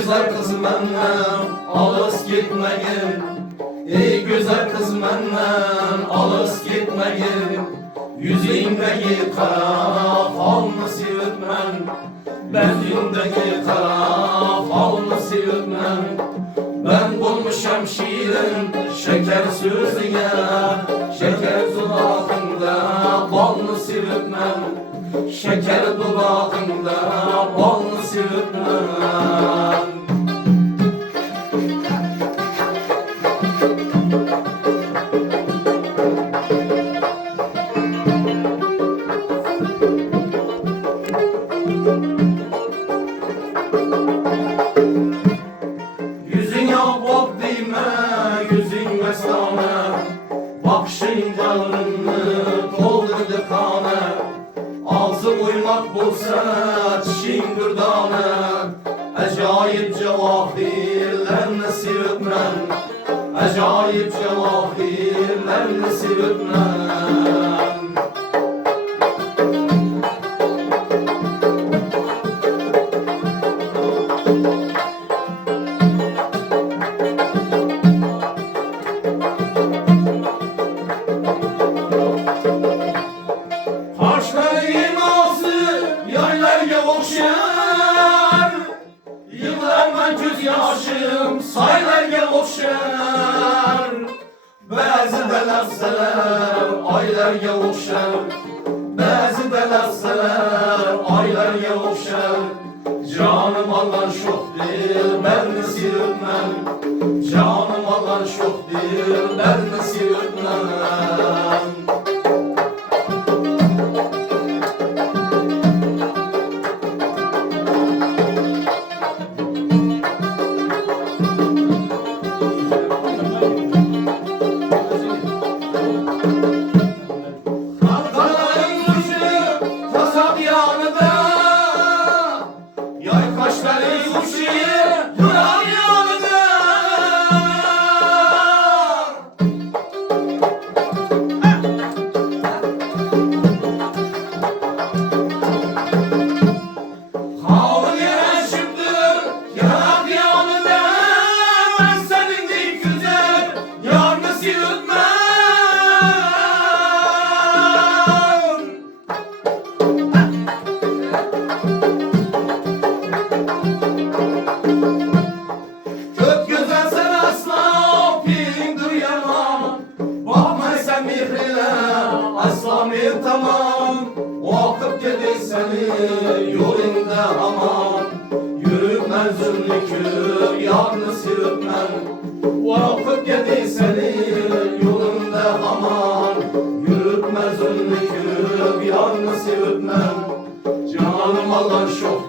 güzel kız menden alıs gitmeyin. Ey güzel kız menden alıs gitmeyin. Yüzündeki kara falını silmem. Bendindeki kara falını silmem. Ben bulmuşam şiirin şeker sözüne. Şeker dudağında balını silmem. Şeker dudağında balını silmem. Bakışın canını doldurdu kanı. Ağzı uymak bulsa çişin dürdane. Acayip cevahirlerini sivitmem. Acayip cevahirlerini sivitmem. Yıllarla göz yaşım saylarga oxşar. Ba'zida lahzalar oylarga oxşar. Ba'zida lahzalar oylarga oxşar. Canım alan şoq dilberni sevibman. Canım alan şoq dilberni sevibman. Aslanım tamam, vakıp gedi seni yolunda aman. Yürümez zülmüküm, yarını sürtmem. Vakıp gedi seni yolunda aman. Yürümez zülmüküm, yarını sürtmem. Canım alan şok